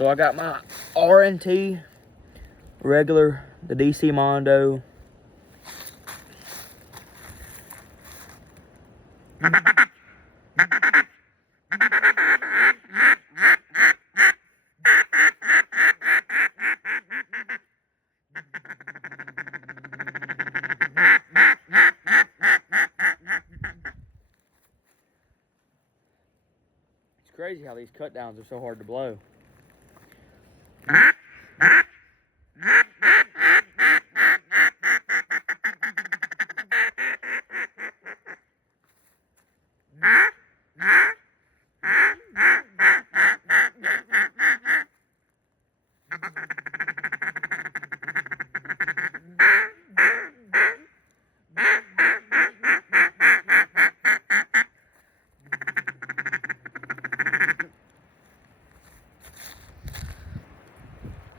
So I got my R&T regular, the DC Mondo. It's crazy how these cut downs are so hard to blow.